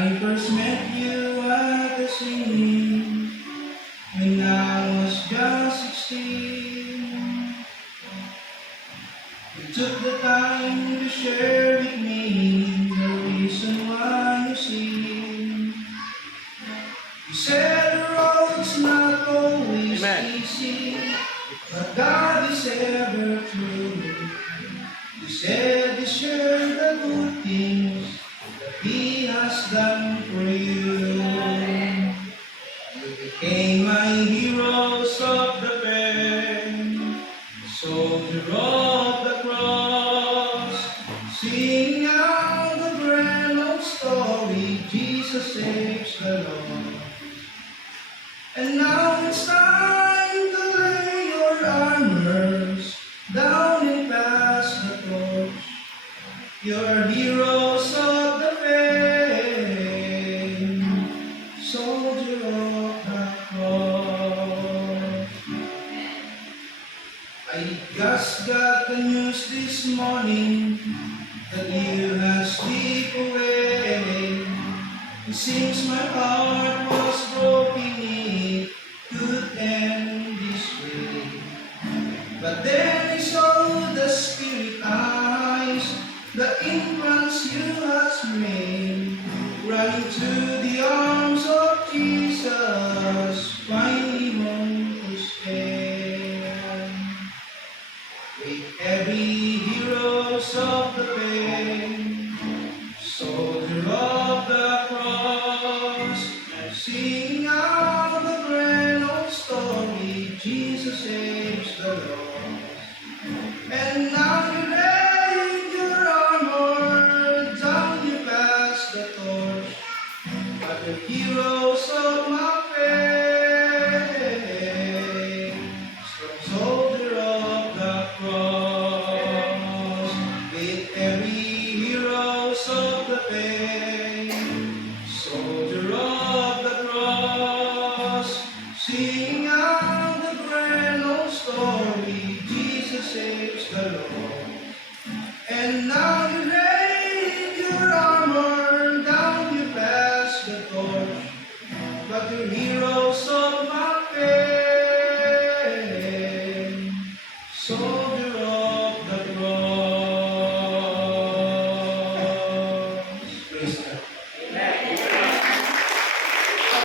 I first met you at the singing when I was just 16. You took the time to share with me the reason why you sing. You said the road's not always easy, but God is ever true. You said you share the good things that He has done for you. You became my heroes of the faith, soldier of the cross, sing out the grand old story, Jesus saves the Lord. And now it's time to lay your armors down and pass the torch. You're heroes of the faith, soldier of the cross. I just got the news this morning that you have slipped away. It seems my heart was broken, it could end this way. But then I saw the spirit eyes, the infants you has made, running to the arms of Jesus, finally home to stand. With every heroes of the faith, soldier of the cross, sing out the grand old story, Jesus saves the lost. And now you lay your armor down, you pass the torch, but the heroes of my faith, strong soldier of the cross, with every heroes of the faith, soldier of the cross, sing out the grand old story, Jesus saves the Lord. And now you lay your armor down, you pass the torch, but your